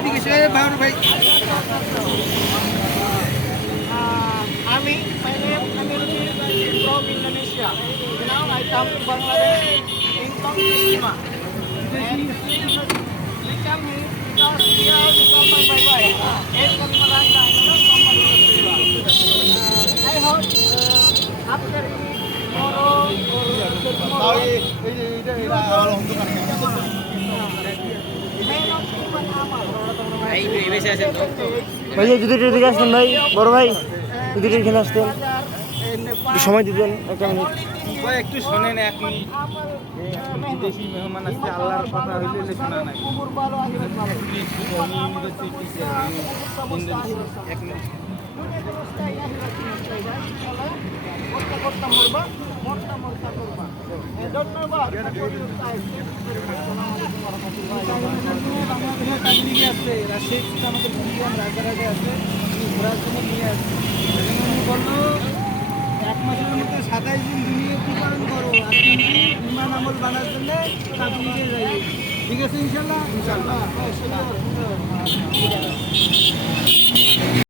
Ami, my name is from Indonesia. Now I come to Bangladesh in Tongisima. And we come here because we are become my wife. And Kalimantan, I hope after tomorrow or tomorrow, ভাই যদি দিকে আসতেন ভাই, বড় ভাই যদি এখানে আসতেন, একটু সময় দিতেন একটা মিনিট। ভাই একটু শোনেন, এক মিনিট। বিদেশি মেহমান আসছে, আল্লাহর কথা হইলে শোনা নাই। এক মিনিট। এক মাসের মধ্যে 27 দিন দুনিয়া কি পালন করো আর 3 দিন ইমান আমল বানার জন্য তাবলীগে যাই। ঠিক আছে ইনশাআল্লাহ।